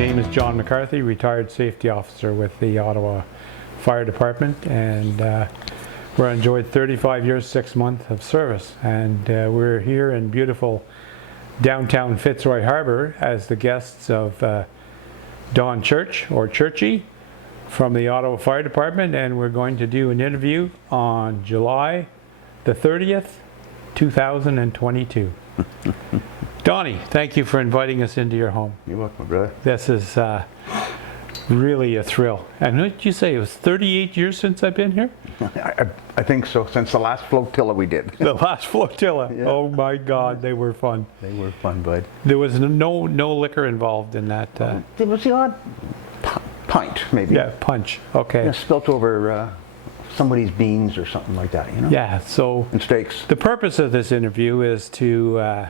name is John McCarthy, retired safety officer with the Ottawa Fire Department, and we're enjoyed 35 years, 6 months of service, and we're here in beautiful downtown Fitzroy Harbour as the guests of Don Church, or Churchie, from the Ottawa Fire Department, and we're going to do an interview on July the 30th, 2022. Donnie, thank you for inviting us into your home. You're welcome, brother. This is really a thrill. And what did you say, it was 38 years since I've been here? I think so, since the last flotilla we did. The last flotilla. Yeah. Oh my God, they were fun. They were fun, bud. There was no liquor involved in that. There was the odd pint, maybe. Yeah, punch. Okay. Yeah, spilt over somebody's beans or something like that, you know? Yeah, so And steaks. the purpose of this interview is to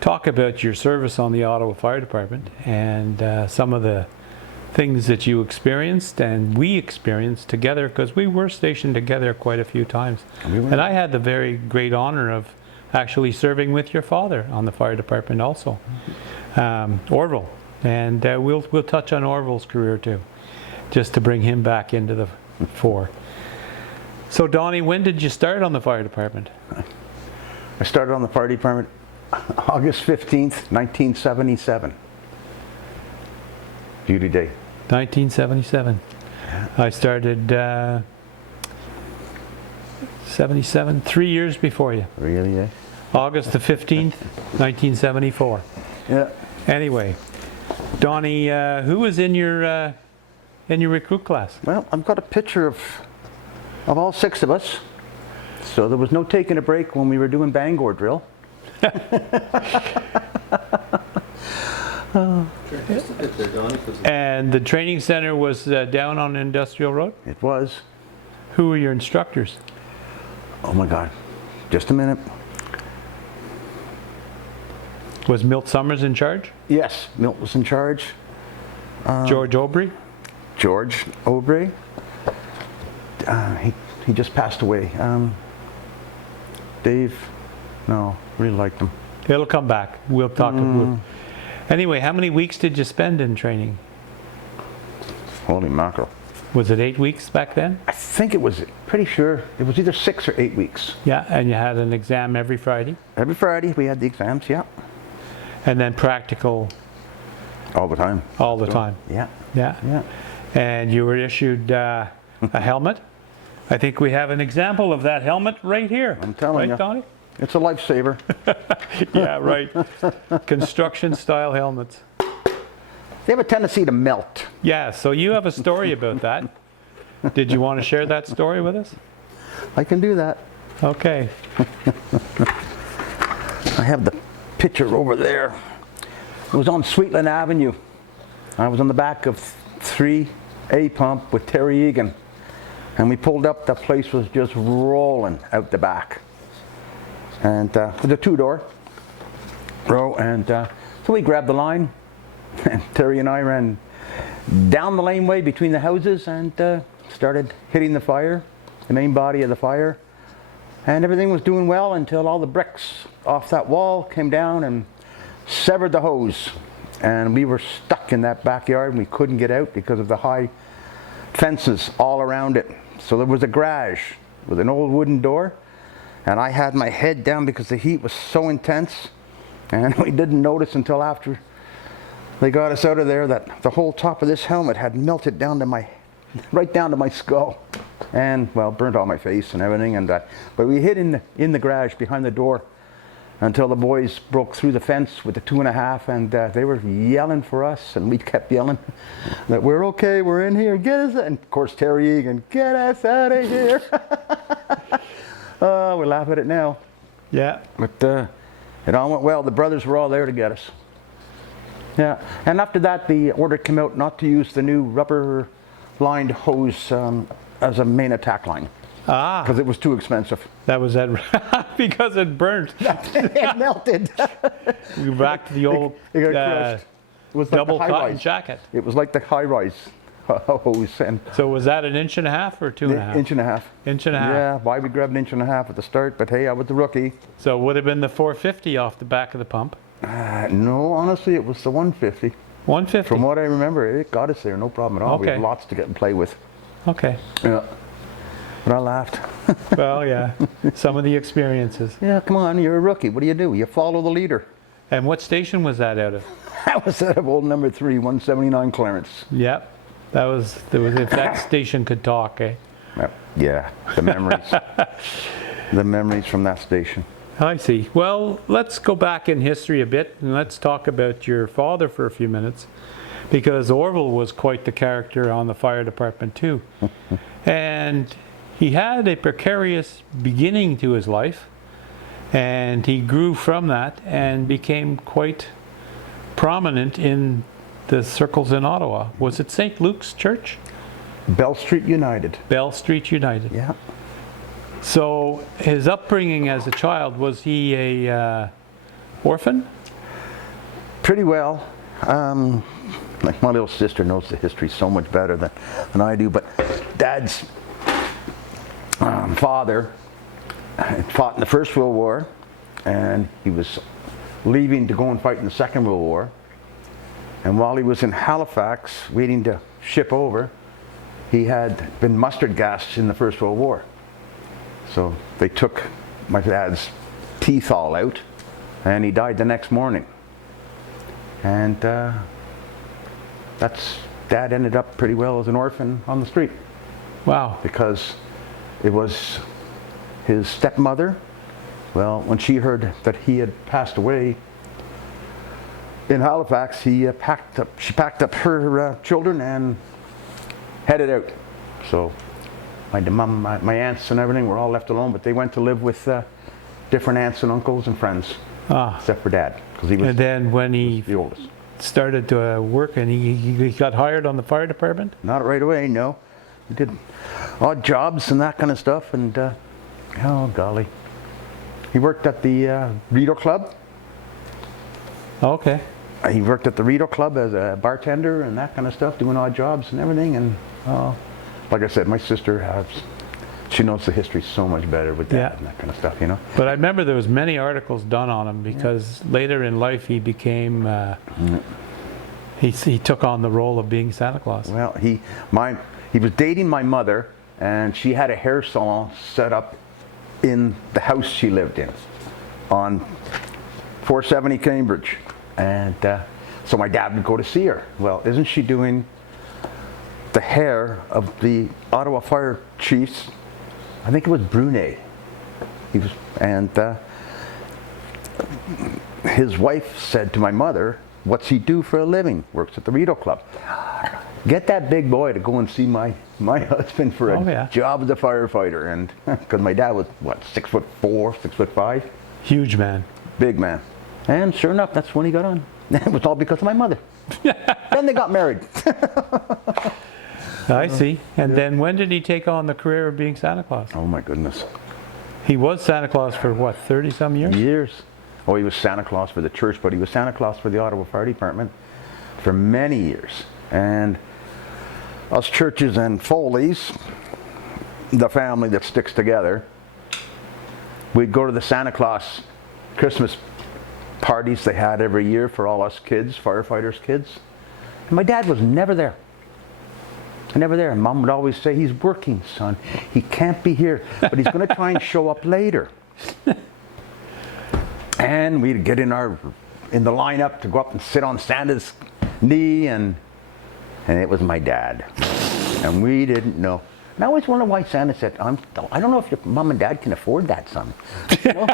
talk about your service on the Ottawa Fire Department and some of the things that you experienced and we experienced together, because we were stationed together quite a few times. And I had the very great honor of actually serving with your father on the fire department also, Orville. And we'll touch on Orville's career too, just to bring him back into the fore. So Donnie, when did you start on the fire department? I started on the fire department August 15th, 1977. Beauty day. 1977. I started 77, 3 years before you. Really, eh? August the 15th, 1974. Yeah. Anyway, Donnie, who was in your recruit class? Well, I've got a picture of all 6 of us. So there was no taking a break when we were doing Bangor drill. And the training center was down on Industrial Road? It was. Who were your instructors? Oh my God. Just a minute. Was Milt Summers in charge? Yes, Milt was in charge. George Aubry? George Aubry. He just passed away. Dave, no, really liked him. It'll come back. We'll talk. Anyway, how many weeks did you spend in training? Holy mackerel. Was it 8 weeks back then? I think it was, pretty sure, it was either 6 or 8 weeks. Yeah, and you had an exam every Friday? Every Friday we had the exams, yeah. And then practical? All the time. All the time? Yeah. Yeah. Yeah. And you were issued a helmet? I think we have an example of that helmet right here. I'm telling you. Right, Donnie? It's a lifesaver. Yeah, right. Construction style helmets. They have a tendency to melt. Yeah, so you have a story about that. Did you want to share that story with us? I can do that. Okay. I have the picture over there. It was on Sweetland Avenue. I was on the back of 3A pump with Terry Egan. And we pulled up, the place was just rolling out the back. And with a 2-door row, and so we grabbed the line, and Terry and I ran down the laneway between the houses and started hitting the fire, the main body of the fire. And everything was doing well until all the bricks off that wall came down and severed the hose. And we were stuck in that backyard and we couldn't get out because of the high fences all around it. So there was a garage with an old wooden door, and I had my head down because the heat was so intense, and we didn't notice until after they got us out of there that the whole top of this helmet had melted down to right down to my skull, and well, burnt all my face and everything. And but we hid in the garage behind the door until the boys broke through the fence with the 2.5, and they were yelling for us, and we kept yelling that we're okay, we're in here, get us out. And of course Terry Egan, get us out of here. We laugh at it now. Yeah. But it all went well. The brothers were all there to get us. Yeah, and after that the order came out not to use the new rubber lined hose as a main attack line. Ah. Because it was too expensive. That was that because it burnt. It melted. We back to the old it got crushed. It was like double the cotton high-rise. jacket. It was like the high-rise hose. And So was that 1.5 inches or 2.5? Inch and a half. Inch and a half. Yeah, why we grabbed 1.5 inches at the start, but hey, I was the rookie. So it would have been the 450 off the back of the pump. No, honestly, it was the 150. 150. From what I remember, it got us there, no problem at all. We Okay. had lots to get and play with. Okay. Yeah. But I laughed. Well, yeah. Some of the experiences. Yeah, come on, you're a rookie. What do? You follow the leader. And what station was that out of? That was out of old number 3, 179 Clarence. Yep. That was, if that station could talk, eh? Yeah, the memories. The memories from that station. I see. Well, let's go back in history a bit and let's talk about your father for a few minutes, because Orville was quite the character on the fire department too. And he had a precarious beginning to his life, and he grew from that and became quite prominent in the circles in Ottawa. Was it St. Luke's Church? Bell Street United. Bell Street United. Yeah. So his upbringing as a child, was he a orphan? Pretty well. Like my little sister knows the history so much better than I do, but Dad's father fought in the First World War, and he was leaving to go and fight in the Second World War. And while he was in Halifax waiting to ship over, he had been mustard gassed in the First World War. So they took my dad's teeth all out, and he died the next morning. And Dad ended up pretty well as an orphan on the street, Wow. because it was his stepmother. Well, when she heard that he had passed away in Halifax, she packed up her children and headed out. So my mom, my aunts and everything were all left alone, but they went to live with different aunts and uncles and friends, except for Dad, because he was And then when he the oldest. started to work and he got hired on the fire department? Not right away, no. He did odd jobs and that kind of stuff, and oh golly. He worked at the Rideau Club. Okay. He worked at the Rideau Club as a bartender and that kind of stuff, doing odd jobs and everything. And like I said, my sister she knows the history so much better with that and that kind of stuff, you know. But I remember there was many articles done on him, because later in life he became, he took on the role of being Santa Claus. Well, he was dating my mother, and she had a hair salon set up in the house she lived in on 470 Cambridge. And so my dad would go to see her. Well, isn't she doing the hair of the Ottawa Fire Chiefs? I think it was Brunet. And his wife said to my mother, "What's he do for a living?" "Works at the Rideau Club." "Get that big boy to go and see my husband for a job as a firefighter." And because my dad was, what, 6'4", 6'5"? Huge man. Big man. And sure enough, that's when he got on. It was all because of my mother. Then they got married. I see. And then when did he take on the career of being Santa Claus? Oh my goodness. He was Santa Claus for what, 30-some years? Years. Oh, he was Santa Claus for the church, but he was Santa Claus for the Ottawa Fire Department for many years. And us Churches and Foleys, the family that sticks together, we'd go to the Santa Claus Christmas parties they had every year for all us kids, firefighters' kids. And my dad was never there. Never there. And Mom would always say, "He's working, son. He can't be here, but he's going to try and show up later." And we'd get in the lineup to go up and sit on Santa's knee, and it was my dad. And we didn't know. And I always wonder why Santa said, "I don't know if your mom and dad can afford that, son." You know?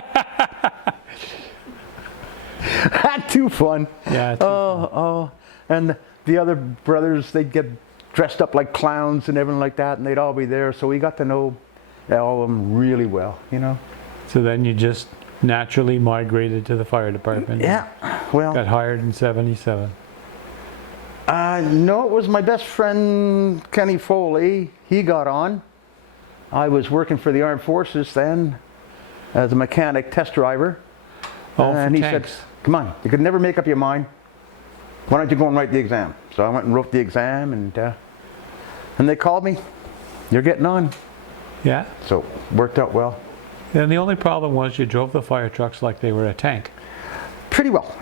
That's too fun. Yeah. And the other brothers, they'd get dressed up like clowns and everything like that, and they'd all be there. So we got to know all of them really well, you know. So then you just naturally migrated to the fire department. Yeah, well. Got hired in 77. No, it was my best friend, Kenny Foley. He got on. I was working for the Armed Forces then as a mechanic test driver. And he said, "Come on, you could never make up your mind. Why don't you go and write the exam?" So I went and wrote the exam, and they called me. "You're getting on." Yeah. So worked out well. And the only problem was you drove the fire trucks like they were a tank. Pretty well.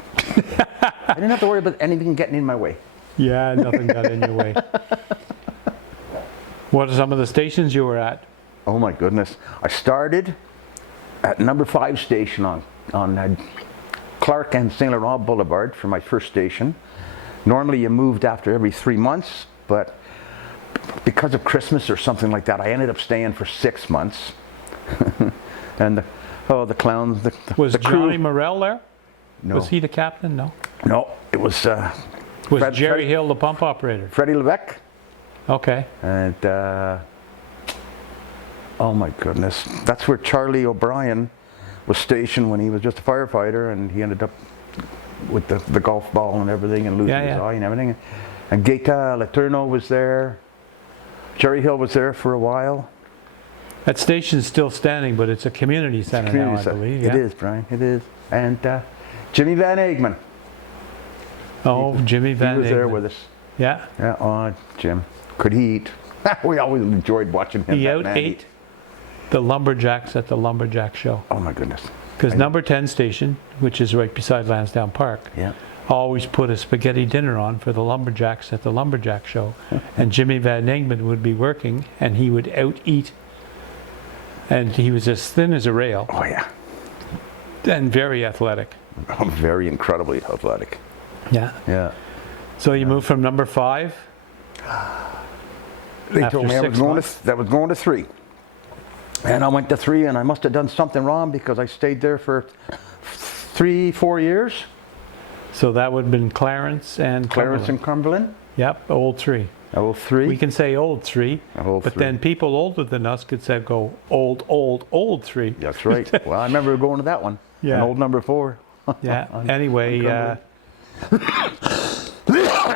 I didn't have to worry about anything getting in my way. Yeah, nothing got in your way. What are some of the stations you were at? Oh my goodness. I started at number 5 station on Clark and St. Laurent Boulevard for my first station. Normally you moved after every 3 months, but because of Christmas or something like that, I ended up staying for 6 months. And the clowns, Was the crew. Johnny Morell there? No. Was he the captain? No. No, it was Was Jerry Hill the pump operator? Freddie Levesque. Okay. And oh my goodness, that's where Charlie O'Brien was stationed when he was just a firefighter, and he ended up with the golf ball and everything, and losing his eye and everything. And Gaeta Letourneau was there. Jerry Hill was there for a while. That station's still standing, but it's a community center now, I believe. It is, Brian, it is. And Jimmy Van Egmond. Oh, Jimmy Van Egmond. He was there with us. Yeah. Yeah, oh, Jim. Could he eat? We always enjoyed watching him. He out-ate the lumberjacks at the lumberjack show. Oh my goodness. Because number 10 station, which is right beside Lansdowne Park, always put a spaghetti dinner on for the lumberjacks at the lumberjack show. And Jimmy Van Egmond would be working, and he would out-eat. And he was as thin as a rail. Oh yeah. And very athletic. Very incredibly athletic. Yeah. Yeah. So you moved from number 5? They told me I was going to 3. And I went to 3, and I must have done something wrong because I stayed there for 3-4 years. So that would have been Clarence and Clarence and Cumberland. Yep, old 3. Old 3. We can say old 3, but then people older than us could say go old 3. That's right. Well, I remember going to that one. Yeah. An old number 4. Yeah. Anyway,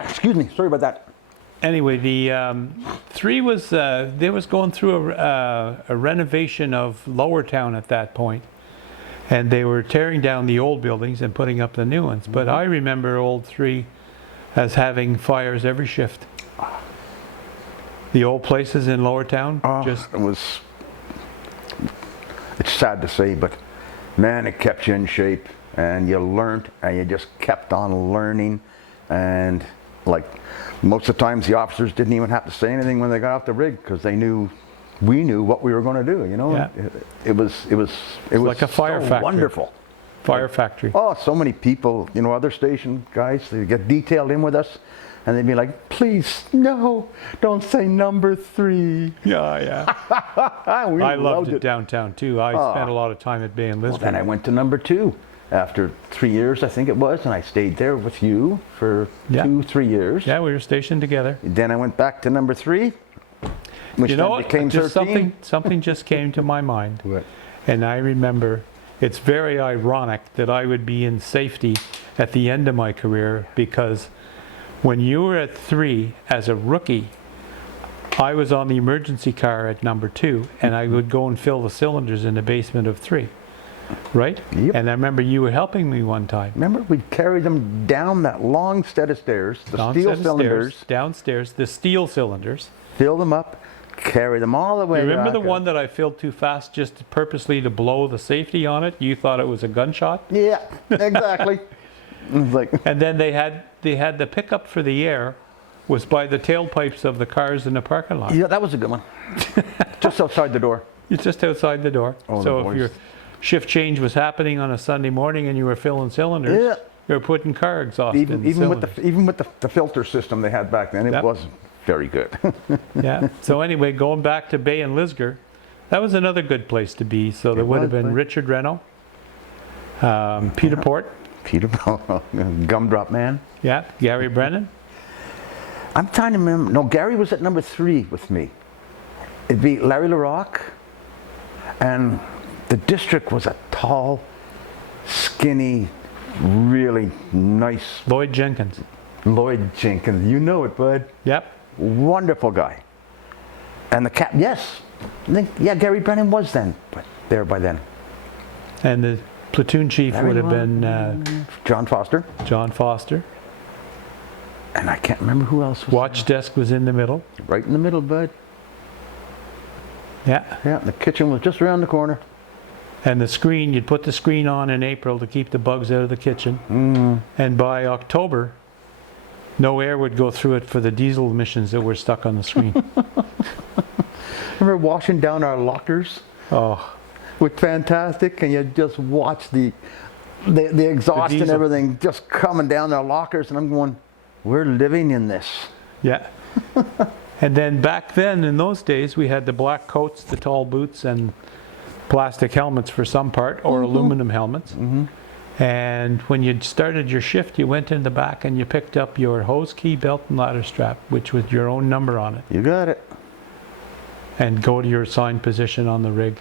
excuse me. Sorry about that. Anyway, the 3 was they was going through a renovation of Lowertown at that point, and they were tearing down the old buildings and putting up the new ones. But I remember old 3 as having fires every shift. The old places in Lowertown, it's sad to say, but man, it kept you in shape, and you learned, and you just kept on learning. And like most of the times, the officers didn't even have to say anything when they got off the rig, because we knew what we were going to do. You know, it was like a fire factory. Wonderful. Fire factory. Oh, so many people, you know, other station guys, they get detailed in with us, and they'd be like, please, no, don't say number 3. Yeah. I loved it downtown too. I spent a lot of time at Bay and Lisbon. Well, then I went to number 2 after 3 years, I think it was, and I stayed there with you for 2-3 years. Yeah, we were stationed together. Then I went back to number 3, which you know then what? became Just 13. something just came to my mind. What? And I remember, it's very ironic that I would be in safety at the end of my career, because when you were at 3 as a rookie, I was on the emergency car at number 2, and I would go and fill the cylinders in the basement of 3. Right? Yep. And I remember you were helping me one time. Remember, we'd carry them down that long set of stairs, the steel cylinders. Downstairs, the steel cylinders. Fill them up, carry them all the way. You remember the back one up. that I filled too fast just purposely to blow the safety on it? You thought it was a gunshot? Yeah, exactly. It was like, And then they had the pickup for the air was by the tailpipes of the cars in the parking lot. yeah, that was a good one. Just outside the door. It's just outside the door. Oh, so the if boys. your shift change was happening on a Sunday morning and you were filling cylinders, Yeah. you were putting car exhaust in the Even with cylinders. the filter system they had back then, it Yep. wasn't very good. Yeah. So anyway, going back to Bay and Lisgar, that was another good place to be. So there would have been Richard Reno, Peter Port. Peter, Gumdrop Man. Yeah, Gary Brennan. I'm trying to remember. No, Gary was at number 3 with me. It'd be Larry LaRocque, and the district was a tall, skinny, really nice Lloyd Jenkins. Lloyd Jenkins. You know it, bud. Yep. Wonderful guy. And the cap, yes. I think, yeah, Gary Brennan was then, but there by then. And the platoon chief would have been John Foster. John Foster. And I can't remember who else was Watch desk was in the middle. there. Right in the middle, bud. Yeah. Yeah, the kitchen was just around the corner. And the screen, you'd put the screen on in April to keep the bugs out of the kitchen. And by October, no air would go through it for the diesel emissions that were stuck on the screen. Remember washing down our lockers? Oh, With Fantastic, and you just watch the exhaust and diesel. everything just coming down their lockers, and I'm going, we're living in this. yeah. And then back then, in those days, we had the black coats, the tall boots, and plastic helmets for some part, or aluminum helmets. And when you started your shift, you went in the back and you picked up your hose key, belt, and ladder strap, which was your own number on it, You got it. and go to your assigned position on the rig.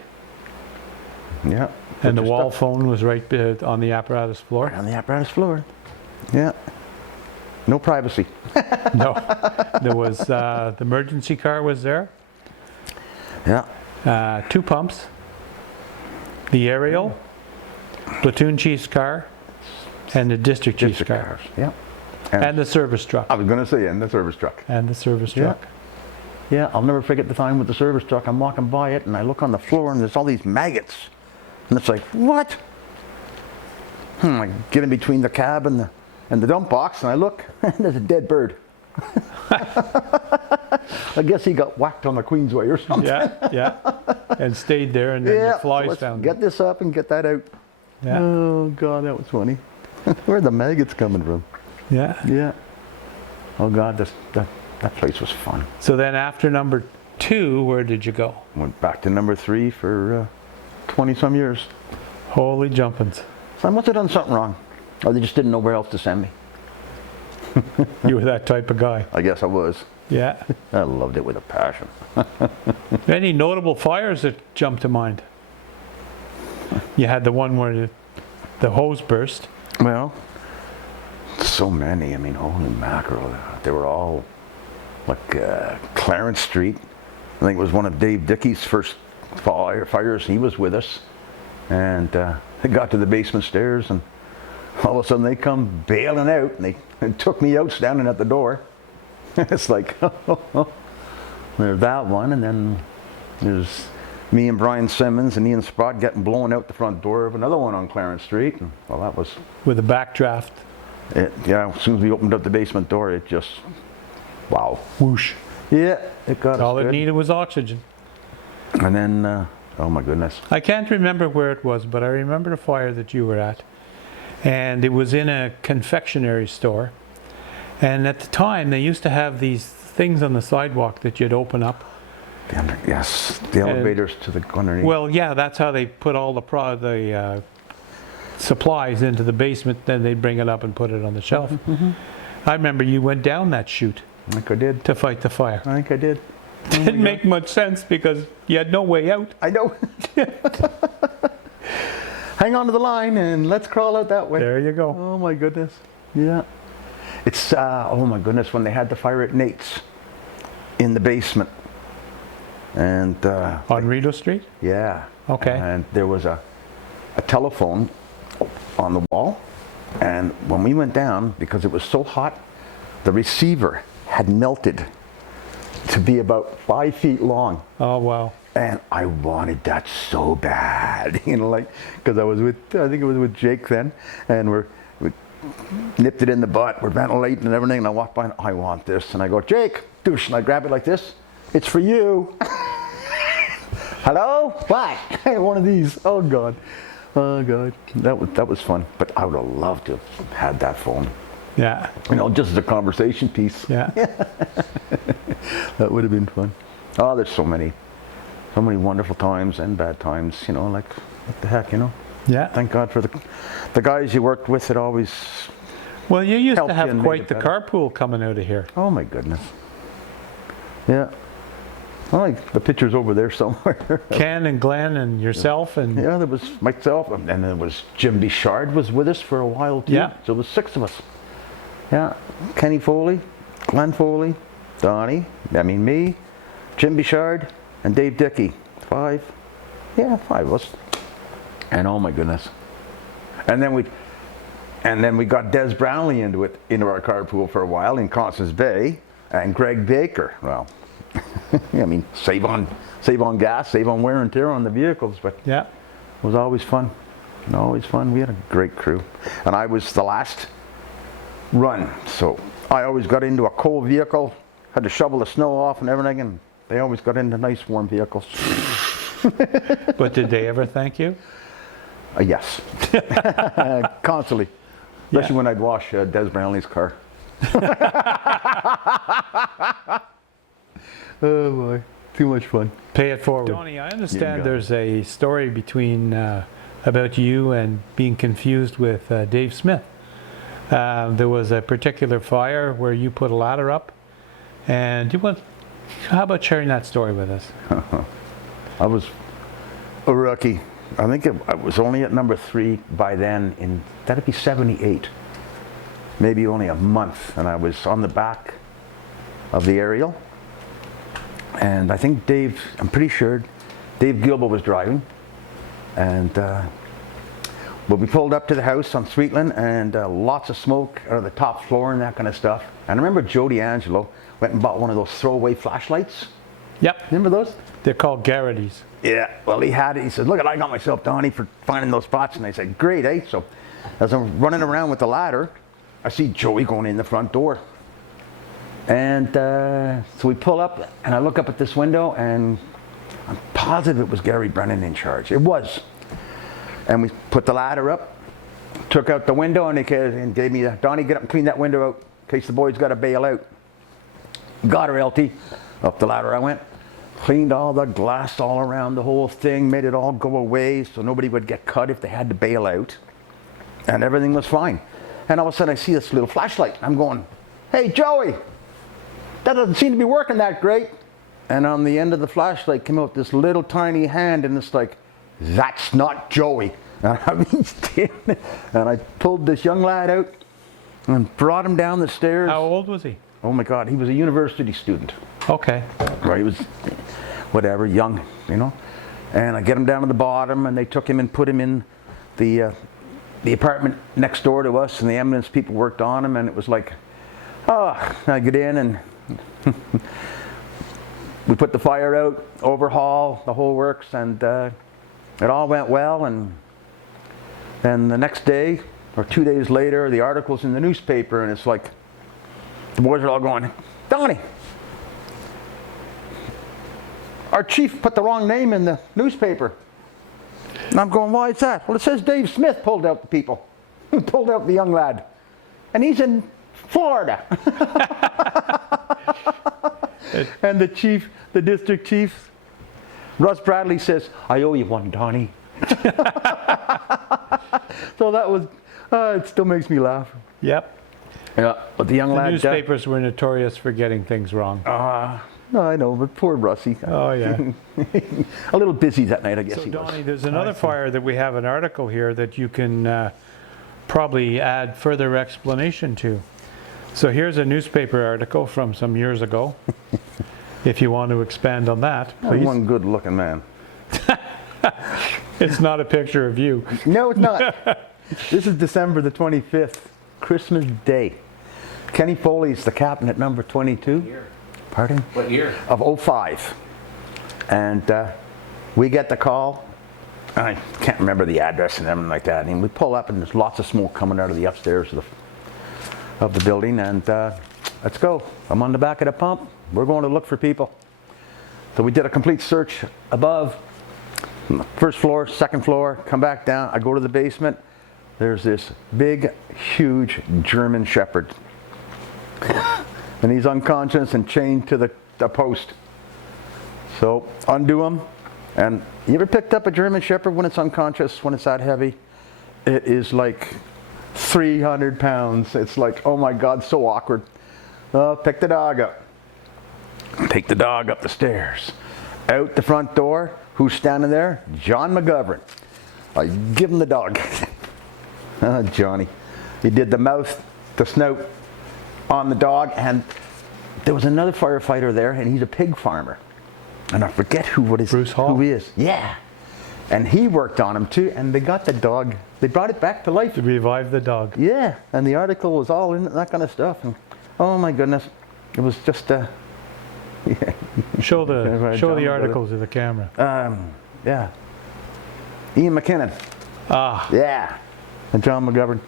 Yeah. And the Put your wall stuff phone was right on the apparatus floor. on the apparatus floor. Yeah. No privacy. No, there was the emergency car was there, Yeah. 2 pumps, the aerial, platoon chief's car, and the district chief's District car, cars. Yeah. and the service truck, I was going to say, and the service truck. and the service Yeah. truck. Yeah, I'll never forget the time with the service truck. I'm walking by it and I look on the floor and there's all these maggots. And it's like, what? I get in between the cab and the dump box and I look and there's a dead bird. I guess he got whacked on the Queensway or something. Yeah, yeah, and stayed there, and then Yeah, the flies let's found get it. this up and get that out. Yeah, Oh, God, that was funny. Where are the maggots coming from? yeah. Yeah. Oh, God, that place was fun. So then after number 2, where did you go? Went back to number 3 for 20-some years. Holy jumpins. So I must have done something wrong. Or they just didn't know where else to send me. You were that type of guy. I guess I was. Yeah. I loved it with a passion. Any notable fires that jump to mind? You had the one where the hose burst. Well, so many. I mean, holy mackerel. They were all like Clarence Street. I think it was one of Dave Dickey's first fires. He was with us. And they got to the basement stairs and all of a sudden they come bailing out and they took me out standing at the door. It's like, there's that one, and then there's me and Brian Simmons and Ian Sprott getting blown out the front door of another one on Clarence Street. And, well, that was With a backdraft. it. Yeah, as soon as we opened up the basement door, it just, wow. Whoosh. Yeah, it got All us it good. needed was oxygen. And then, oh my goodness. I can't remember where it was, but I remember the fire that you were at. And it was in a confectionery store. And at the time, they used to have these things on the sidewalk that you'd open up. Yes, the elevators to the underneath. Well, yeah, that's how they put all the supplies into the basement. Then they'd bring it up and put it on the shelf. I remember you went down that chute I think I did. to fight the fire. I think I did. Didn't make much sense because you had no way out. I know. Hang on to the line and let's crawl out that way. There you go. Oh my goodness. Yeah. It's, oh my goodness, when they had the fire at Nate's in the basement. And, On Rideau Street? yeah. Okay. And there was a telephone on the wall. And when we went down, because it was so hot, the receiver had melted to be about 5 feet long. Oh, wow. And I wanted that so bad, you know, like, because I was with, I think it was with Jake then, and we nipped it in the butt, we're ventilating and everything, and I walked by and I want this, and I go, Jake, douche, and I grab it like this, it's for you. Hello? What? One of these. Oh God. Oh God. That was fun, but I would have loved to have had that phone. Yeah. You know, just as a conversation piece. Yeah. That would have been fun. Oh, there's so many wonderful times and bad times, you know, like, what the heck, you know. Yeah. Thank God for the guys you worked with that always, Well, you used Helped to you have and made quite it the better. carpool coming out of here. oh my goodness. Yeah. I like the pictures over there somewhere. Ken and Glenn and yourself and Yeah, there was myself, and then there was Jim Bichard was with us for a while too. Yeah. So it was 6 of us. Yeah. Kenny Foley, Glenn Foley, Donnie, me, Jim Bichard, and Dave Dickey. 5. Yeah, 5 of us. And oh my goodness. And then we got Des Brownlee into our carpool for a while in Constance Bay, and Greg Baker. Well, I mean, save on gas, save on wear and tear on the vehicles, but yeah. It was always fun. Always fun. We had a great crew. And I was the last run. So I always got into a cold vehicle, had to shovel the snow off and everything, and they always got into nice warm vehicles. But did they ever thank you? Yes. Constantly. Especially when I'd wash Des Brownlee's car. Oh boy, too much fun. Pay it forward. Donnie, I understand there's a story between about you and being confused with Dave Smith. There was a particular fire where you put a ladder up, and how about sharing that story with us? I was a rookie. I think I was only at number 3 by then, that'd be 78. Maybe only a month, and I was on the back of the aerial. And I think I'm pretty sure Dave Gilbo was driving. And well, we pulled up to the house on Sweetland, and lots of smoke out of the top floor and that kind of stuff. And I remember Joe D'Angelo went and bought one of those throwaway flashlights. Yep. Remember those? They're called Garrity's. Yeah, well, he had it. He said, look, I got myself, Donnie, for finding those spots. And I said, great, eh? So as I'm running around with the ladder, I see Joey going in the front door. And so we pull up, and I look up at this window, and I'm positive it was Gary Brennan in charge. It was. And we put the ladder up, took out the window, and gave me Donnie, get up and clean that window out in case the boys got to bail out. Got her, LT. Up the ladder I went. Cleaned all the glass all around the whole thing, made it all go away so nobody would get cut if they had to bail out. And everything was fine. And all of a sudden I see this little flashlight. I'm going, hey, Joey, that doesn't seem to be working that great. And on the end of the flashlight came out this little tiny hand, and it's like, that's not Joey. And I reached in and I pulled this young lad out and brought him down the stairs. How old was he? Oh my God, he was a university student. Okay. Right, he was whatever, young, you know. And I get him down to the bottom, and they took him and put him in the apartment next door to us, and the ambulance people worked on him, and it was like, oh, I get in, and we put the fire out, overhaul, the whole works, and it all went well. And then the next day, or 2 days later, the article's in the newspaper, and it's like, the boys are all going, Donnie, our chief put the wrong name in the newspaper. And I'm going, why is that? Well, it says Dave Smith pulled out the people. Pulled out the young lad. And he's in Florida. And the chief, the district chief, Russ Bradley says, I owe you one, Donnie. So that was, it still makes me laugh. Yep. Yeah, but the young lad. The newspapers were notorious for getting things wrong. No, I know, but poor Russie. Oh, yeah. A little busy that night, I guess So, he was. Donnie, there's another fire that we have an article here that you can probably add further explanation to. So here's a newspaper article from some years ago, if you want to expand on that, I'm please. one good-looking man. It's not a picture of you. No, it's not. This is December the 25th, Christmas Day. Kenny Foley's the captain at number 22. Year. Pardon? What year? Of 05. And we get the call. I can't remember the address and everything like that. And we pull up, and there's lots of smoke coming out of the upstairs of the building. And let's go. I'm on the back of the pump. We're going to look for people. So we did a complete search above, first floor, second floor, come back down. I go to the basement. There's this big, huge German Shepherd. And he's unconscious and chained to the post. So undo him. And you ever picked up a German Shepherd when it's unconscious, when it's that heavy? It is like 300 pounds. It's like, oh my God, so awkward. Pick the dog up. Take the dog up the stairs. Out the front door. Who's standing there? John McGovern. I give him the dog. Johnny. He did the mouth, the snout on the dog, and there was another firefighter there, and he's a pig farmer. And I forget Bruce Hall? who he is. Yeah. And he worked on him too, and they got the dog, they brought it back to life. To revive the dog. Yeah, and the article was all in that kind of stuff. And oh my goodness, it was just yeah. Show Right, the John, article to the camera. Yeah. Ian McKinnon. Ah, Yeah. And John McGovern.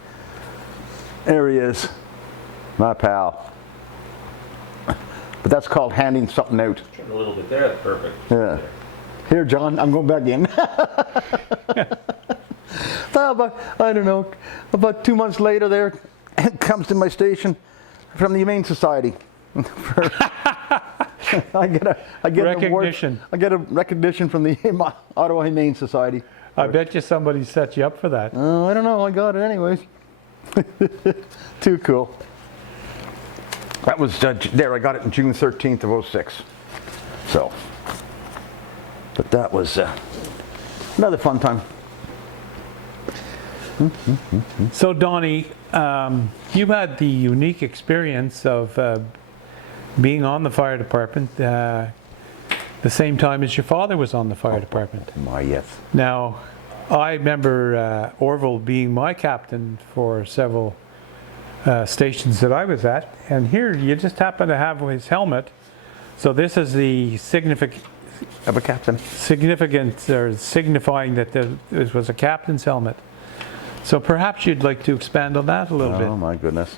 There he is. My pal. But that's called handing something out. Trim a little bit there, that's perfect. Yeah. Here, John, I'm going back in. So I don't know, about 2 months later there, it comes to my station from the Humane Society. I get recognition. An award, I get a recognition from the Ottawa Humane Society. I bet you somebody set you up for that. I don't know, I got it anyways. Too cool. That was, there, I got it on June 13th of 06. So, but that was another fun time. So Donnie, you had the unique experience of being on the fire department the same time as your father was on the fire department. My yes. Now, I remember Orville being my captain for several stations that I was at, and here you just happen to have his helmet. So this is the significant Of a captain. or signifying that this was a captain's helmet. So perhaps you'd like to expand on that a little bit. Oh my goodness.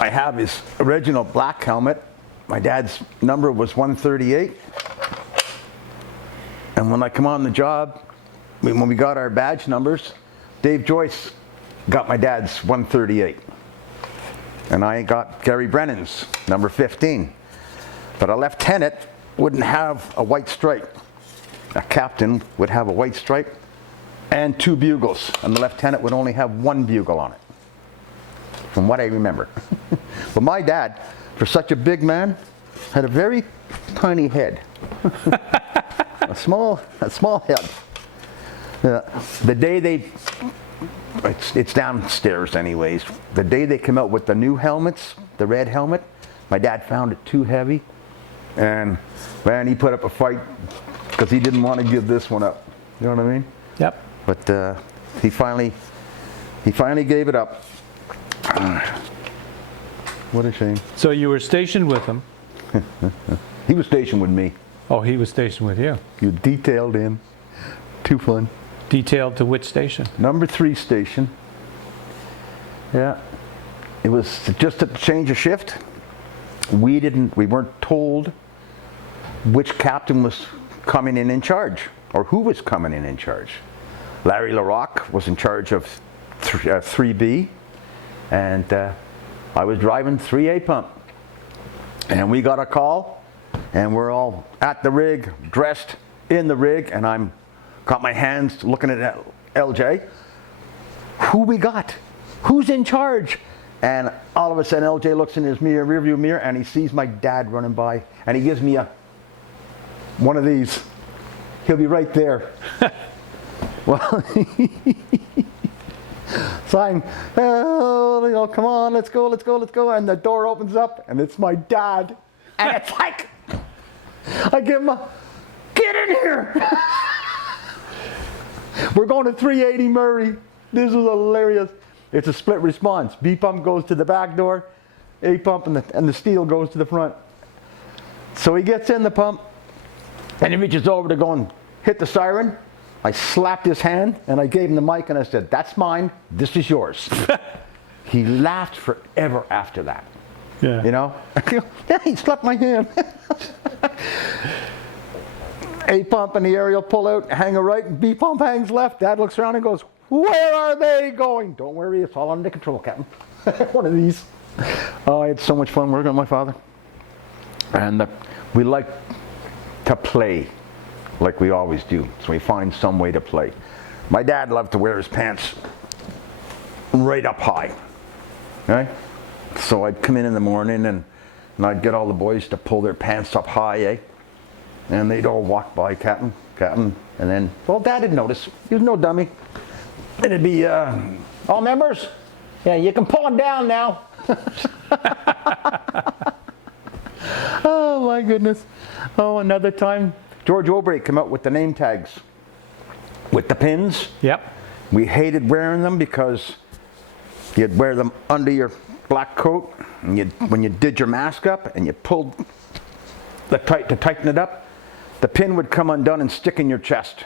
I have his original black helmet. My dad's number was 138. And when I come on the job, when we got our badge numbers, Dave Joyce got my dad's 138. And I got Gary Brennan's number 15. But a lieutenant wouldn't have a white stripe. A captain would have a white stripe and 2 bugles, and the lieutenant would only have 1 bugle on it, from what I remember. But my dad, for such a big man, had a very tiny head. a small head. The day it's downstairs anyways, the day they came out with the new helmets, the red helmet, my dad found it too heavy, and man, he put up a fight because he didn't want to give this one up. You know what I mean? Yep. But he finally gave it up. What a shame. So you were stationed with him. He was stationed with me. Oh, he was stationed with you. You detailed in. Too fun. Detailed to which station? Number 3 station. Yeah. It was just a change of shift. We weren't told which captain was coming in charge, or who was coming in charge. Larry LaRocque was in charge of 3B, and I was driving 3A pump. And we got a call, and we're all at the rig, dressed in the rig, and I'm got my hands looking at LJ. Who we got? Who's in charge? And all of a sudden, LJ looks in his rearview mirror, and he sees my dad running by, and he gives me one of these. He'll be right there. Well, so I'm, come on, let's go. And the door opens up, and it's my dad. And it's like, I give him get in here. We're going to 380 Murray. This is hilarious. It's a split response. B pump goes to the back door, A pump and the steel goes to the front. So he gets in the pump, and he reaches over to go and hit the siren. I slapped his hand, and I gave him the mic, and I said, "That's mine, this is yours." He laughed forever after that. Yeah. You know? Yeah, he slapped my hand. A pump and the aerial pull out, hang a right, B pump hangs left. Dad looks around and goes, "Where are they going?" "Don't worry, it's all under control, Captain." One of these. Oh, I had so much fun working with my father. And we like to play like we always do. So we find some way to play. My dad loved to wear his pants right up high. Right? So I'd come in the morning and I'd get all the boys to pull their pants up high, eh? And they'd all walk by, Captain, and then, well, Dad didn't notice. He was no dummy. And it'd be, all members? Yeah, you can pull them down now. Oh, my goodness. Oh, another time, George Obrey came out with the name tags with the pins. Yep. We hated wearing them because you'd wear them under your black coat, and when you did your mask up and you pulled to tighten it up, the pin would come undone and stick in your chest.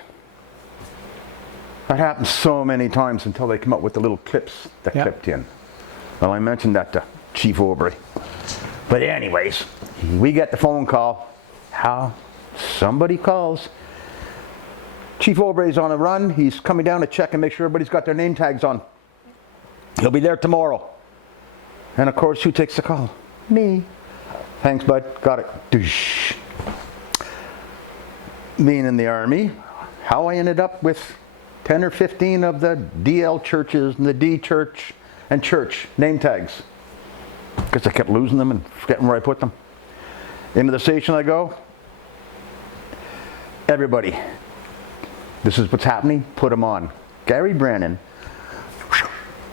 That happened so many times until they come up with the little clips that Yeah. clipped in. Well, I mentioned that to Chief Aubrey. But anyways, we get the phone call. How? Somebody calls. Chief Aubrey's on a run. He's coming down to check and make sure everybody's got their name tags on. He'll be there tomorrow. And of course, who takes the call? Me. Thanks, bud. Got it. Doosh. Being in the Army, how I ended up with 10 or 15 of the DL churches and the D church and church name tags. Because I kept losing them and forgetting where I put them. Into the station I go. Everybody, this is what's happening. Put them on. Gary Brennan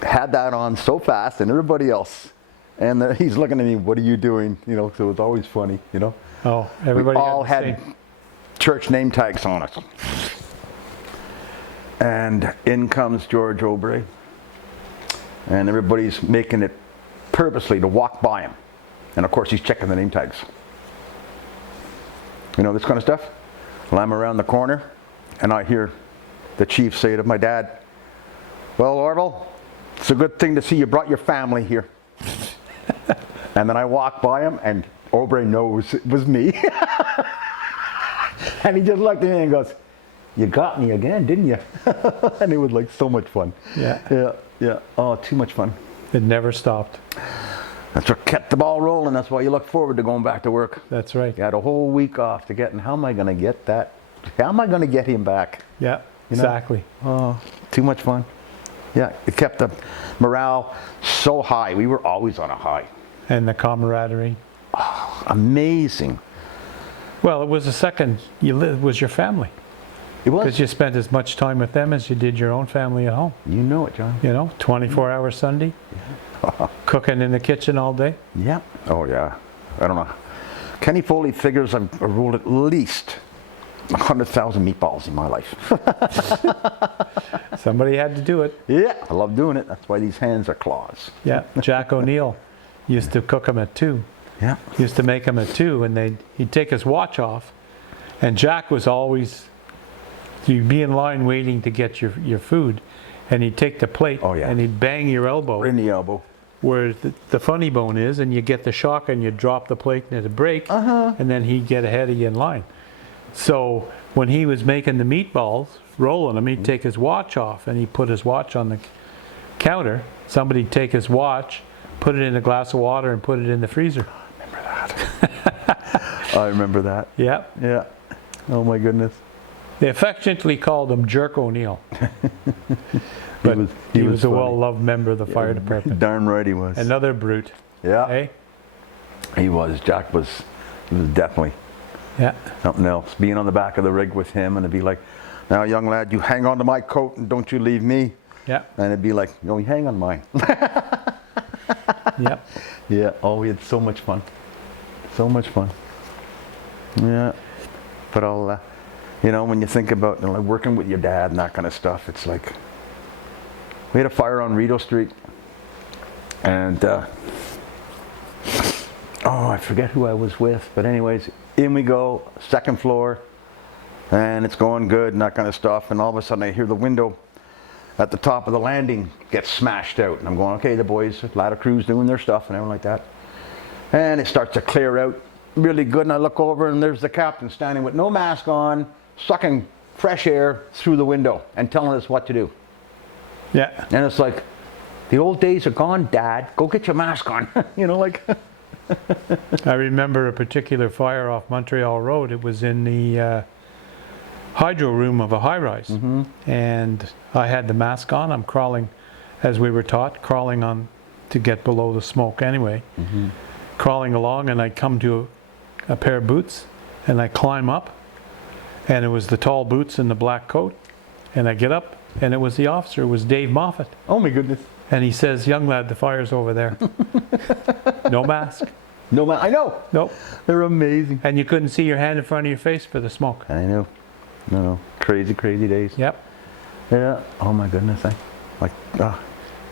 had that on so fast, and everybody else. And he's looking at me, what are you doing? You know, so it's always funny, you know. Oh, everybody We all had the had same. church name tags on us. And in comes George Aubrey. And everybody's making it purposely to walk by him. And of course, he's checking the name tags. You know, this kind of stuff. Well, I'm around the corner, and I hear the chief say to my dad, well, Orville, it's a good thing to see you brought your family here. And then I walk by him, and Aubrey knows it was me. And he just looked at me and goes, you got me again, didn't you? And it was like so much fun. Yeah. Yeah, yeah. Oh, too much fun. It never stopped. That's what kept the ball rolling. That's why you look forward to going back to work. That's right. You had a whole week off to get, and how am I going to get that? How am I going to get him back? Yeah, You know? exactly. Oh, too much fun. Yeah, it kept the morale so high. We were always on a high. And the camaraderie. Amazing. Well, it was the second you lived was your family. It was. Because you spent as much time with them as you did your own family at home. You know it, John. You know, 24-hour Sunday, cooking in the kitchen all day. Yeah. Oh, yeah. I don't know. Kenny Foley figures I've rolled at least 100,000 meatballs in my life. Somebody had to do it. Yeah, I love doing it. That's why these hands are claws. Yeah, Jack O'Neill used to cook them at 2. Yeah. He used to make them at 2, and he'd take his watch off, and Jack was always, you'd be in line waiting to get your food, and he'd take the plate, Oh, yeah. and he'd bang your elbow In the elbow. where the funny bone is, and you get the shock, and you drop the plate, and it'd break, and then he'd get ahead of you in line. So when he was making the meatballs, rolling them, he'd take his watch off, and he'd put his watch on the counter. Somebody'd take his watch, put it in a glass of water, and put it in the freezer. I remember that. Yeah. Yeah. Oh, my goodness. They affectionately called him Jerk O'Neill. But he was a funny. well-loved member of the fire department. Darn right he was. Another brute, Yeah. eh? He was. Jack was, he was definitely Yeah. something else. Being on the back of the rig with him, and it'd be like, now, young lad, you hang on to my coat and don't you leave me. Yeah. And it'd be like, no, you hang on mine. Yep. Yeah. Oh, we had so much fun. So much fun. Yeah. But I'll, you know, when you think about, you know, like working with your dad and that kind of stuff, it's like, we had a fire on Rideau Street, and oh, I forget who I was with, but anyways, in we go, second floor, and it's going good and that kind of stuff, and all of a sudden I hear the window at the top of the landing get smashed out, and I'm going, okay, the boys, ladder crew's doing their stuff and everything like that, and it starts to clear out really good, and I look over and there's the captain standing with no mask on, sucking fresh air through the window and telling us what to do. Yeah. And it's like, the old days are gone, Dad. Go get your mask on. You know, like. I remember a particular fire off Montreal Road. It was in the hydro room of a high-rise. And I had the mask on. I'm crawling, as we were taught, crawling on to get below the smoke anyway. Crawling along, and I come to a pair of boots, and I climb up, and it was the tall boots and the black coat. And I get up, and it was the officer. It was Dave Moffat. Oh my goodness. And he says, young lad, the fire's over there. No mask. No man, I know. Nope. They're amazing. And you couldn't see your hand in front of your face for the smoke. I know. No. Crazy, crazy days. Yep. Yeah. Oh my goodness. Like,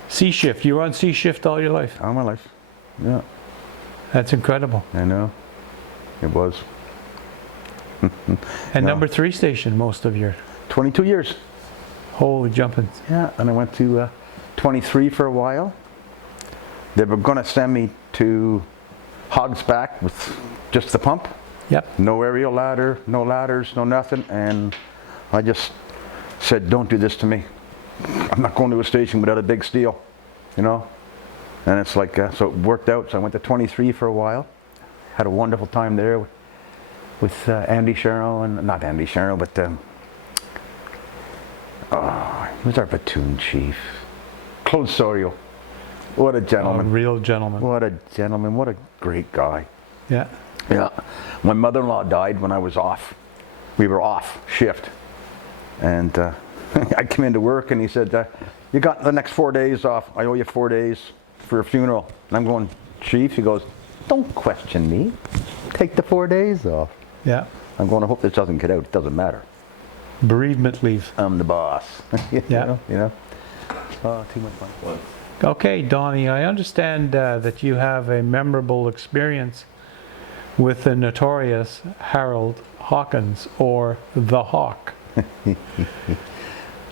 C shift. You were on C shift all your life. all my life. Yeah. That's incredible. I know. It was. And Yeah. number 3 station most of your. 22 years. Holy jumping. Yeah, and I went to 23 for a while. They were going to send me to Hogsback with just the pump. Yep. No aerial ladder, no ladders, no nothing. And I just said, don't do this to me. I'm not going to a station without a big steel, you know. And it's like, so it worked out. So I went to 23 for a while. Had a wonderful time there with Andy Sherrill, and not Andy Sherrill, but he was our platoon chief. Claude Sorio. What a gentleman. A real gentleman. What a gentleman. What a great guy. Yeah. Yeah. My mother-in-law died when I was off. We were off shift. And I came into work and he said, you got the next 4 days off. I owe you 4 days for a funeral. And I'm going, Chief? He goes, don't question me. Take the 4 days off. Yeah. I'm going, I hope this doesn't get out. It doesn't matter. Bereavement leave. I'm the boss. You Yeah. know? Oh, too much fun. Okay, Donnie, I understand that you have a memorable experience with the notorious Harold Hawkins, or the Hawk.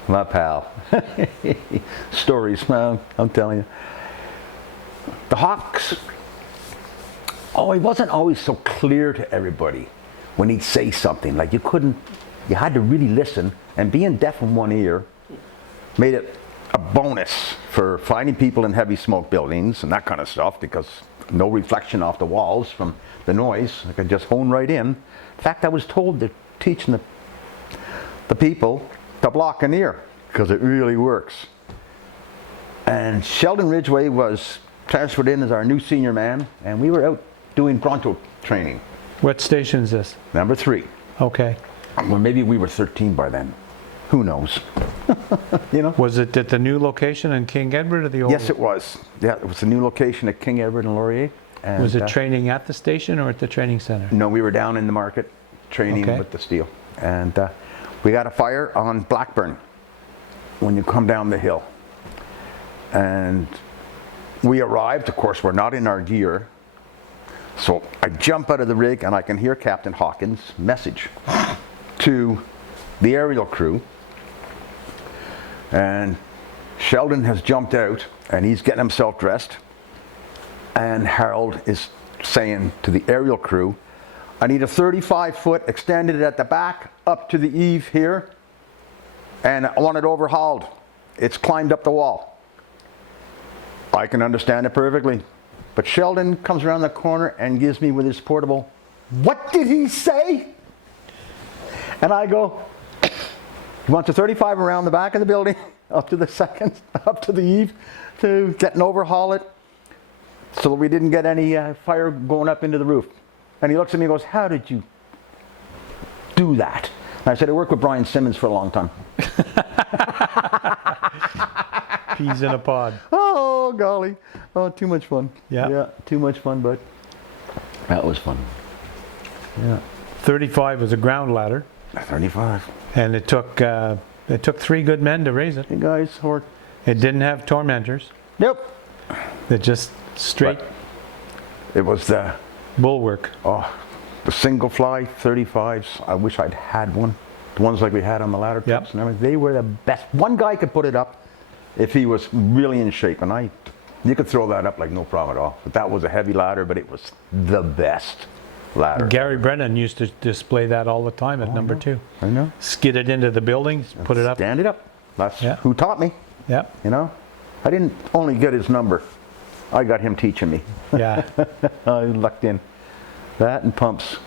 My pal. Stories, man, I'm telling you. The Hawks, he wasn't always so clear to everybody when he'd say something. Like you had to really listen, and being deaf in one ear made it a bonus for finding people in heavy smoke buildings and that kind of stuff, because no reflection off the walls from the noise. I could just hone right in. In fact, I was told to teaching the people to block an ear, because it really works. And Sheldon Ridgway was transferred in as our new senior man, and we were out doing Bronto training. What station is this? Number 3. Okay. Well, maybe we were 13 by then. Who knows? You know? Was it at the new location in King Edward or the old? Yes, it was. Yeah, it was a new location at King Edward and Laurier. And, Was it training at the station or at the training center? No, we were down in the market training Okay. with the steel. And we got a fire on Blackburn when you come down the hill. And we arrived, of course, we're not in our gear. So I jump out of the rig and I can hear Captain Hawkins' message to the aerial crew. And Sheldon has jumped out and he's getting himself dressed. And Harold is saying to the aerial crew, I need a 35-foot extended at the back up to the eave here, and I want it overhauled. It's climbed up the wall. I can understand it perfectly. But Sheldon comes around the corner and gives me with his portable, what did he say? And I go, he wants a 35 around the back of the building, up to the second, up to the eave, to get and overhaul it, so that we didn't get any fire going up into the roof. And he looks at me and goes, how did you do that? And I said, I worked with Brian Simmons for a long time. Peas in a pod. Oh, golly. Oh, too much fun. Yeah. Yeah, too much fun, but that was fun. Yeah. 35 was a ground ladder, 35. and it took 3 good men to raise it. Hey, guys. It didn't have tormentors. Nope. It just straight But it was the bulwark. single fly 35s. I wish I'd had one. The ones like we had on the ladder trucks and everything. They were the best. One guy could put it up if he was really in shape, and you could throw that up like no problem at all. But that was a heavy ladder, but it was the best ladder. Gary Brennan used to display that all the time at number 2. I know. Skid it into the building, put it up. Stand it up. That's Yeah. who taught me. Yeah, You know, I didn't only get his number. I got him teaching me. yeah, I lucked in. That and pumps.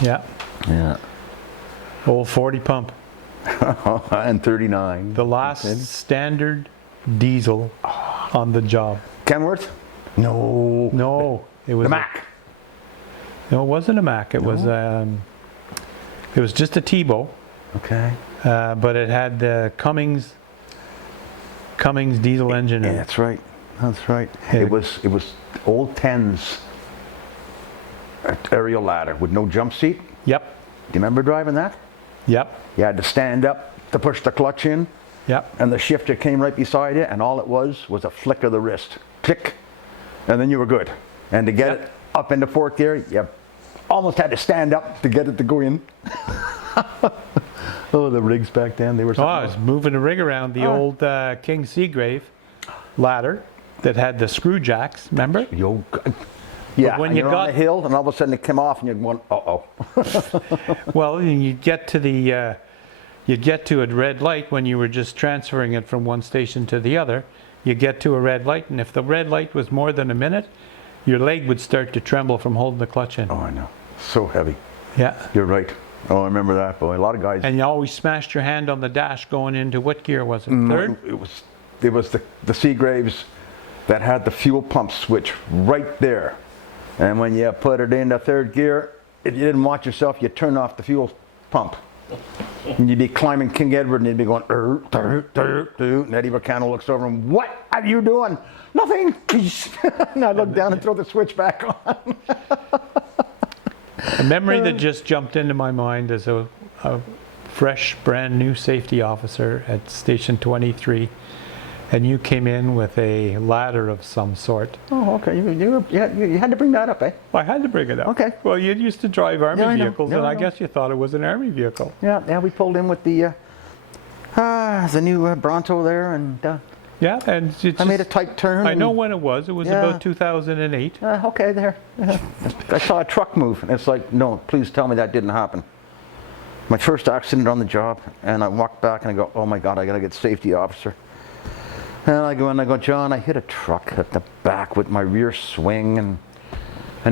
yeah. Yeah. Old 40 pump. And 39. The last standard diesel on the job. Kenworth? No. No, it was The Mac. No, it wasn't a Mac. It was just a T-bow, Okay. but it had the Cummins diesel engine Yeah, in it. that's right. That's right. Yeah. It was old 10s aerial ladder with no jump seat. Yep, Do you remember driving that? yep, You had to stand up to push the clutch in, yep. and the shifter came right beside it, and all it was a flick of the wrist. Click. And then you were good. And to get Yep. it up into fourth gear, you almost had to stand up to get it to go in. Oh, the rigs back then, they were Oh, I was moving the rig around the old King Seagrave ladder that had the screw jacks, remember? Yo, yeah, when and you you're got- on the hill and all of a sudden it came off and you're going, uh-oh. Well, you'd get to the, you'd get to a red light when you were just transferring it from one station to the other. You get to a red light, and if the red light was more than a minute, your leg would start to tremble from holding the clutch in. Oh, I know. So heavy. Yeah. You're right. Oh, I remember that, boy. A lot of guys. And you always smashed your hand on the dash going into what gear was it? No, Third? it was the Seagraves that had the fuel pump switch right there. And when you put it into third gear, if you didn't watch yourself, you turn off the fuel pump. And you'd be climbing King Edward and you'd be going, and Eddie Bacano looks over and, what are you doing? Nothing. And I look down and throw the switch back on. A memory that just jumped into my mind as a fresh, brand new safety officer at Station 23, and you came in with a ladder of some sort. Oh, okay. You had to bring that up, eh? I had to bring it up. Okay. Well, you used to drive Army Yeah, I know. vehicles, Yeah, and I I know. guess you thought it was an Army vehicle. Yeah, we pulled in with the new Bronto there, and Yeah, and it's I made a just- tight turn. I know when it was. It was Yeah. about 2008. Okay, there. I saw a truck move, and it's like, no, please tell me that didn't happen. My first accident on the job, and I walk back and I go, oh my God, I gotta get safety officer. And I go, John, I hit a truck at the back with my rear swing, and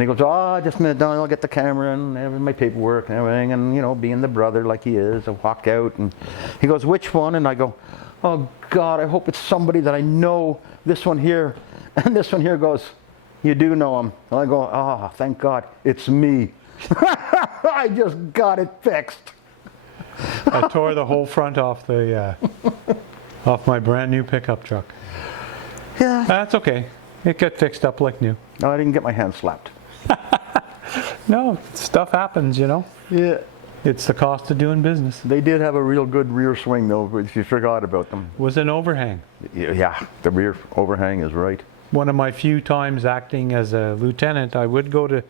he goes, oh, just a minute, Don, I'll get the camera and my paperwork and everything, and you know, being the brother like he is, I walk out, and he goes, which one? And I go, oh God, I hope it's somebody that I know, this one here. And this one here goes, you do know him. And I go, oh, thank God, it's me. I just got it fixed. I tore the whole front off the off my brand new pickup truck. Yeah. That's okay. It got fixed up like new. No, I didn't get my hand slapped. No, stuff happens, you know. Yeah. It's the cost of doing business. They did have a real good rear swing though, if you forgot about them. Was an overhang. Yeah, the rear overhang is right. One of my few times acting as a lieutenant, I would go to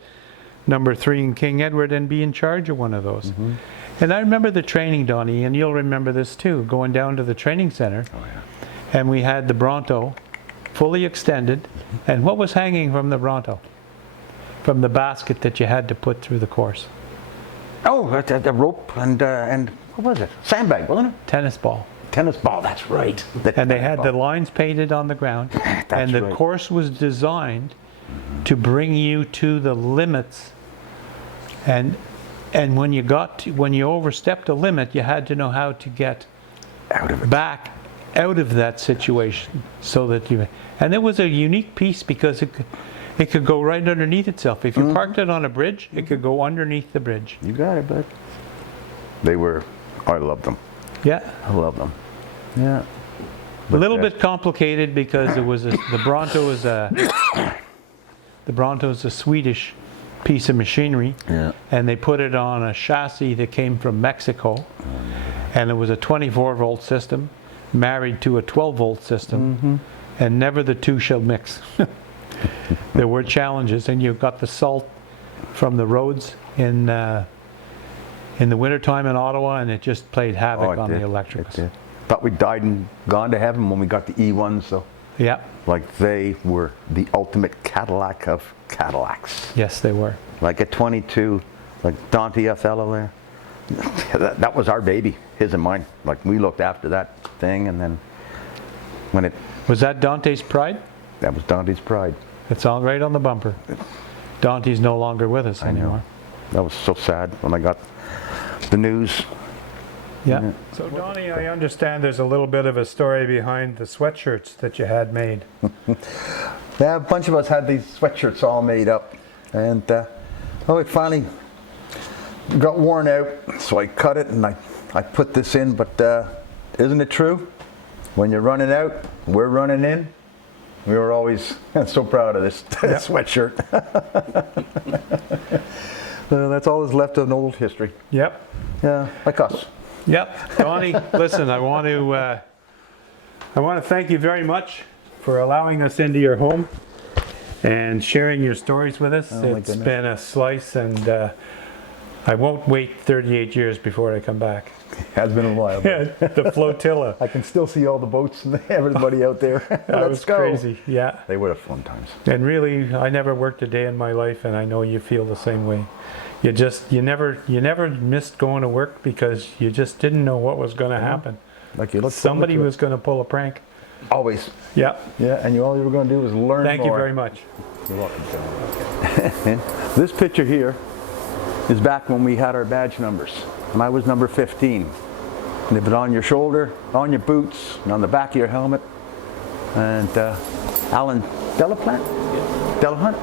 number 3 in King Edward and be in charge of one of those. Mm-hmm. And I remember the training, Donnie, and you'll remember this too, going down to the training center. Oh yeah. And we had the Bronto fully extended. And what was hanging from the Bronto? From the basket that you had to put through the course. Oh, the rope and what was it? Sandbag, wasn't it? Tennis ball. Tennis ball, that's right. And they had the lines painted on the ground. And the right. course was designed to bring you to the limits. And when you overstepped a limit, you had to know how to get out of it. back out of that situation, so that you. And it was a unique piece because it could go right underneath itself. If you parked it on a bridge, it could go underneath the bridge. You got it, bud. I loved them. Yeah. I love them. Yeah. A little bit complicated because it was the Bronto is a Swedish piece of machinery, Yeah. and they put it on a chassis that came from Mexico, and it was a 24-volt system married to a 12-volt system, and never the two shall mix. There were challenges, and you got the salt from the roads in the wintertime in Ottawa, and it just played havoc on the electrics. It did. Thought we died and gone to heaven when we got the E1s, so Yeah. like they were the ultimate Cadillac of Cadillacs. Yes, they were. Like at 22, like Dante Othello there. That was our baby, his and mine. Like we looked after that thing, and then when Was that Dante's Pride? that was Dante's pride. It's all right on the bumper. Dante's no longer with us anymore. That was so sad when I got the news. Yeah. So Donnie, I understand there's a little bit of a story behind the sweatshirts that you had made. Yeah, a bunch of us had these sweatshirts all made up, and it finally got worn out, so I cut it and I put this in, but isn't it true? When you're running out, we're running in. We were always so proud of this sweatshirt. That's all that's left of an old history. Yep. Yeah, like us. Yep. Donnie, listen, I want to thank you very much for allowing us into your home and sharing your stories with us. Oh, my It's goodness. been a slice, and I won't wait 38 years before I come back. Has been a while. The flotilla. I can still see all the boats and everybody out there. That was crazy, yeah. They were fun times. And really, I never worked a day in my life, and I know you feel the same way. You never missed going to work because you just didn't know what was going to happen. Like you look. Somebody was going to pull a prank. Always. Yeah. Yeah, and all you were going to do was learn Thank more. you very much. You're welcome, John. This picture here is back when we had our badge numbers, and I was number 15. And they put it on your shoulder, on your boots, and on the back of your helmet. And Alan Delaplante? Yeah. Delahunt?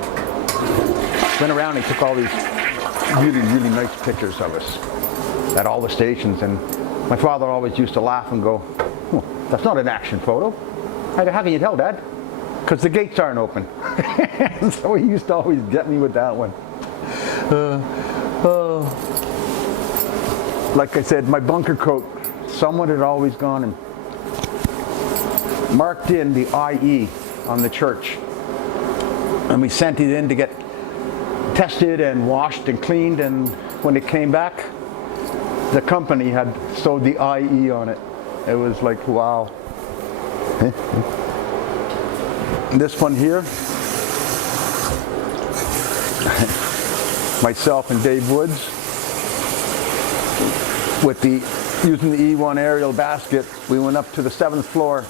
Went around and he took all these really, really nice pictures of us at all the stations. And my father always used to laugh and go, oh, that's not an action photo. I go, how can you tell, Dad? Because the gates aren't open. So he used to always get me with that one. Like I said, my bunker coat, someone had always gone and marked in the IE on the church. And we sent it in to get tested and washed and cleaned, and when it came back, the company had sewed the IE on it. It was like, wow. This one here, myself and Dave Woods, with using the E1 aerial basket, we went up to the 7th floor,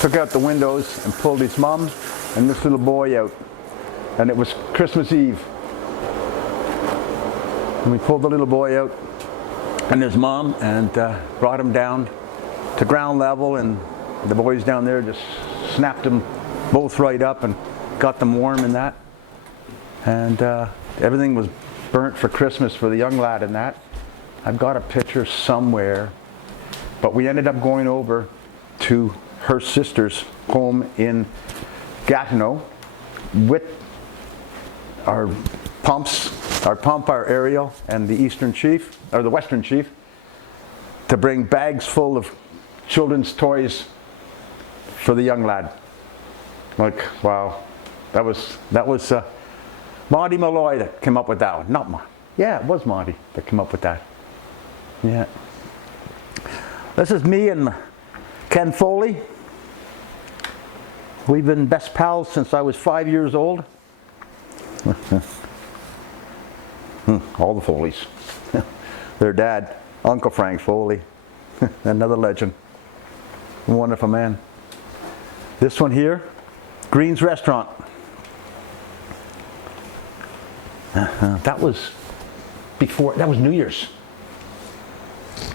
took out the windows and pulled his mom and this little boy out. And it was Christmas Eve. And we pulled the little boy out and his mom and brought him down to ground level, and the boys down there just snapped them both right up and got them warm in that. And everything was burnt for Christmas for the young lad in that. I've got a picture somewhere, but we ended up going over to her sister's home in Gatineau with our pumps, our aerial, and the Eastern Chief, or the Western Chief, to bring bags full of children's toys for the young lad. Like, wow, that was Monty Malloy that came up with that one. Not Monty. Yeah, it was Monty that came up with that. Yeah. This is me and Ken Foley. We've been best pals since I was 5 years old. All the Foleys. Their dad, Uncle Frank Foley, another legend. A wonderful man. This one here, Green's Restaurant. That was New Year's.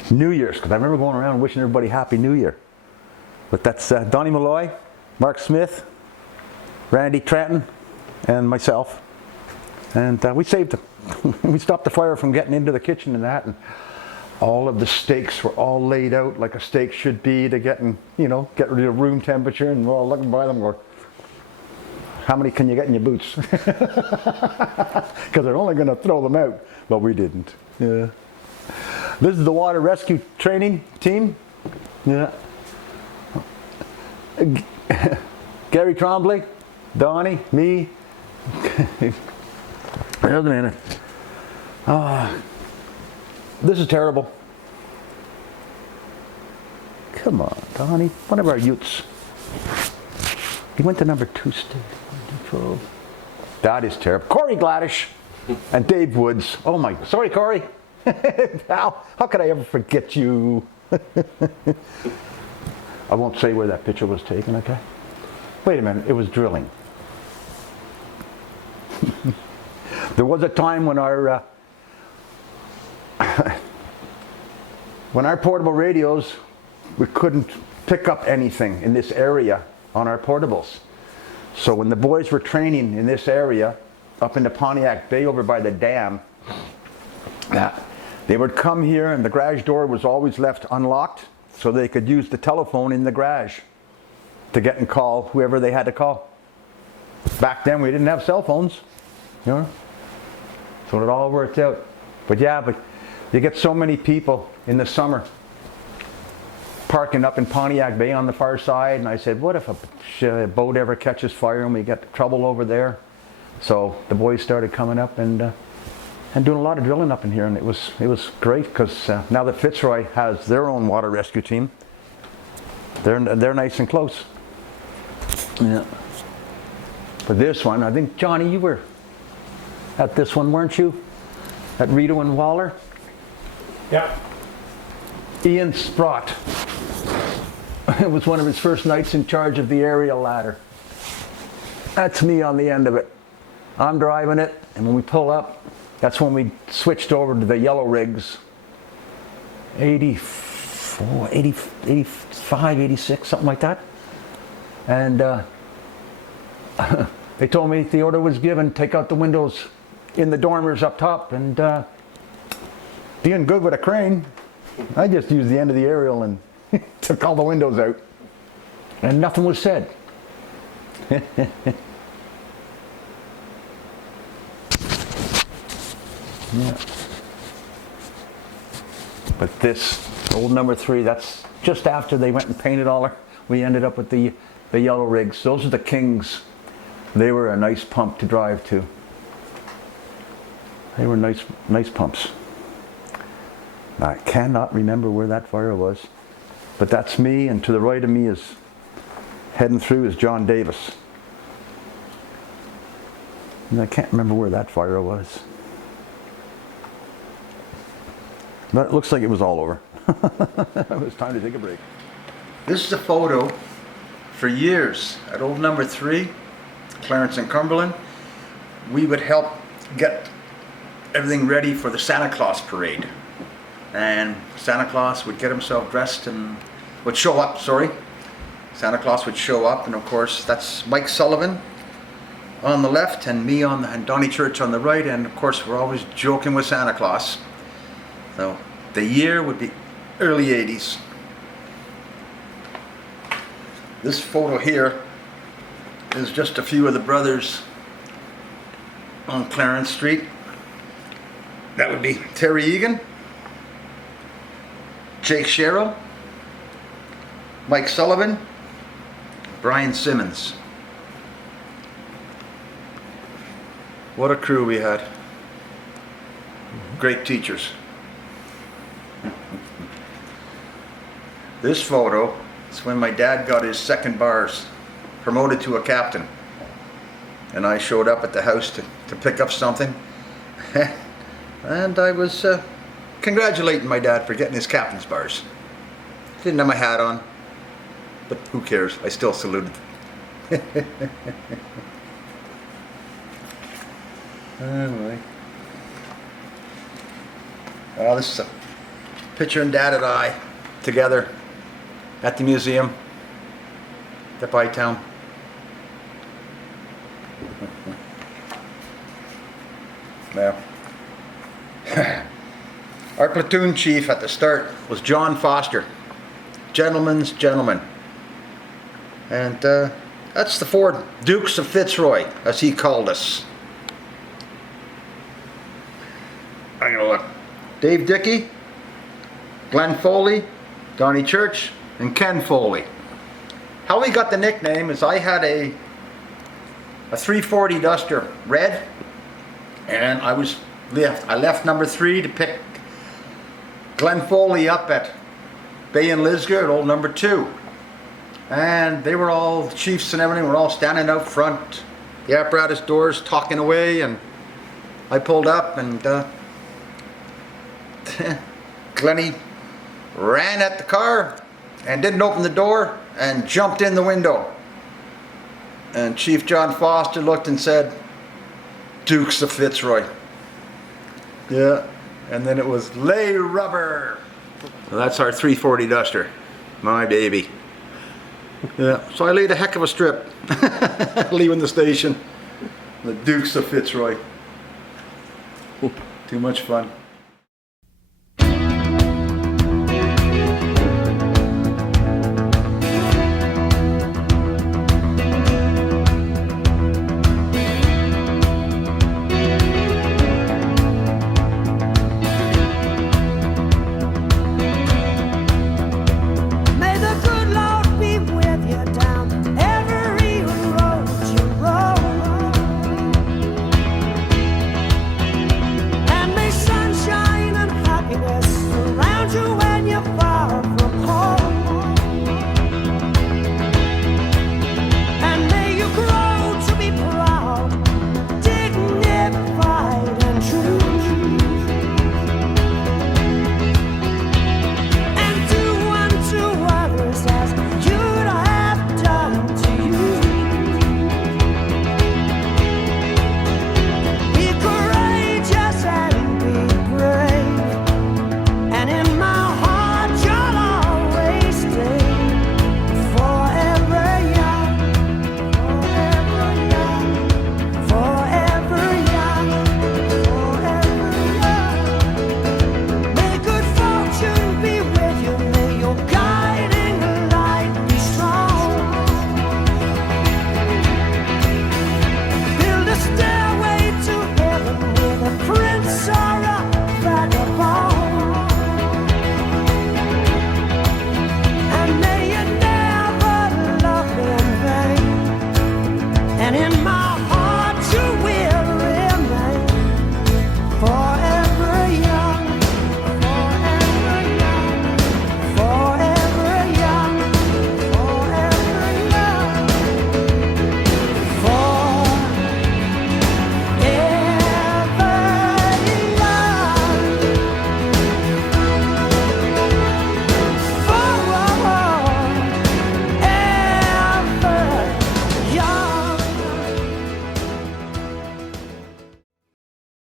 New Year's, because I remember going around wishing everybody Happy New Year. But that's Donnie Malloy, Mark Smith, Randy Trenton, and myself. And we saved them. We stopped the fire from getting into the kitchen and that, and all of the steaks were all laid out like a steak should be to get rid of room temperature, and we're all looking by them going, how many can you get in your boots? Because they're only going to throw them out. But we didn't. Yeah. This is the water rescue training team. Yeah. Gary Trombley, Donnie, me. Wait a minute. This is terrible. Come on, Donnie. One of our youths. He went to number 2 state. That is terrible. Corey Gladish and Dave Woods. Oh my, sorry Corey. how could I ever forget you? I won't say where that picture was taken, okay? Wait a minute, it was drilling. There was a time when our portable radios, we couldn't pick up anything in this area on our portables. So when the boys were training in this area, up in the Pontiac Bay over by the dam, they would come here and the garage door was always left unlocked so they could use the telephone in the garage to get and call whoever they had to call. Back then we didn't have cell phones, so it all worked out. But you get so many people in the summer parking up in Pontiac Bay on the far side, and I said, what if a boat ever catches fire and we get trouble over there? So the boys started coming up and and doing a lot of drilling up in here, and it was great because now that Fitzroy has their own water rescue team, they're nice and close. Yeah. But this one, I think, Johnny, you were at this one, weren't you? At Rito and Waller? Yeah. Ian Sprott. It was one of his first nights in charge of the aerial ladder. That's me on the end of it. I'm driving it, and when we pull up, that's when we switched over to the yellow rigs. 84, 80, 85, 86, something like that. And they told me the order was given, take out the windows in the dormers up top, and being good with a crane, I just used the end of the aerial and took all the windows out. And nothing was said. Yeah. But this old number 3, that's just after they went and painted all our, we ended up with the yellow rigs. Those are the Kings. They were a nice pump to drive to. They were nice pumps. I cannot remember where that fire was, but that's me, and to the right of me is heading through is John Davis. And I can't remember where that fire was. But it looks like it was all over. It was time to take a break. This is a photo for years at old number 3, Clarence and Cumberland. We would help get everything ready for the Santa Claus parade. And Santa Claus would get himself dressed and would show up, Santa Claus would show up, and of course that's Mike Sullivan on the left and me on and Donnie Church on the right, and of course we're always joking with Santa Claus. So the year would be early 80s. This photo here is just a few of the brothers on Clarence Street. That would be Terry Egan, Jake Sherrill, Mike Sullivan, Brian Simmons. What a crew we had. Great teachers. This photo is when my dad got his second bars, promoted to a captain. And I showed up at the house to pick up something. And I was congratulating my dad for getting his captain's bars. Didn't have my hat on, but who cares? I still saluted. Anyway. Oh, this is a picture of Dad and I together at the museum at Bytown. Now, our platoon chief at the start was John Foster, gentleman's gentleman. And that's the 4 Dukes of Fitzroy, as he called us. I'm gonna look. Dave Dickey, Glenn Foley, Donnie Church, and Ken Foley. How we got the nickname is I had a 340 Duster red, and I left number 3 to pick Glenn Foley up at Bay and Lisgar at old number 2. And they were all, the chiefs and everything were all standing out front, the apparatus doors, talking away, and I pulled up, and Glenny ran at the car and didn't open the door and jumped in the window. And Chief John Foster looked and said, "Dukes of Fitzroy." Yeah, and then it was lay rubber. Well, that's our 340 Duster, my baby. Yeah, so I laid a heck of a strip leaving the station. The Dukes of Fitzroy. Too much fun.